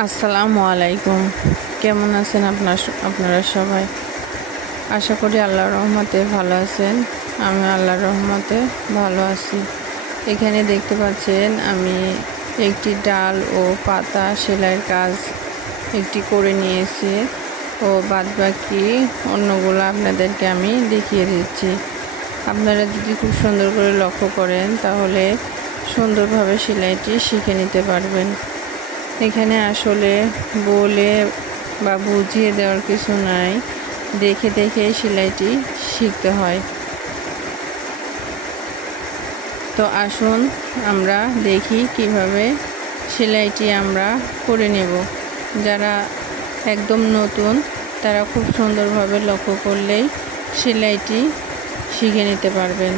আসসালামু আলাইকুম। কেমন আছেন আপনারা সবাই? আশা করি আল্লাহর রহমতে ভালো আছেন। আমি আল্লাহর রহমতে ভালো আছি। এখানে দেখতে পাচ্ছেন আমি একটি ডাল ও পাতা সেলাইয়ের কাজ করে নিয়েছি ও বাদবাকি অন্যগুলো আপনাদেরকে আমি দেখিয়ে দিচ্ছি। আপনারা যদি খুব সুন্দর করে লক্ষ্য করেন তাহলে সুন্দরভাবে সেলাইটি শিখে নিতে পারবেন। এখানে আসলে বলে বা বুঝিয়ে দেওয়ার কিছু নাই, দেখে দেখে সেলাইটি শিখতে হয়। তো আসুন আমরা দেখি কিভাবে সেলাইটি আমরা করে নেব। যারা একদম নতুন তারা খুব সুন্দরভাবে লক্ষ্য করলেই সেলাইটি শিখে নিতে পারবেন।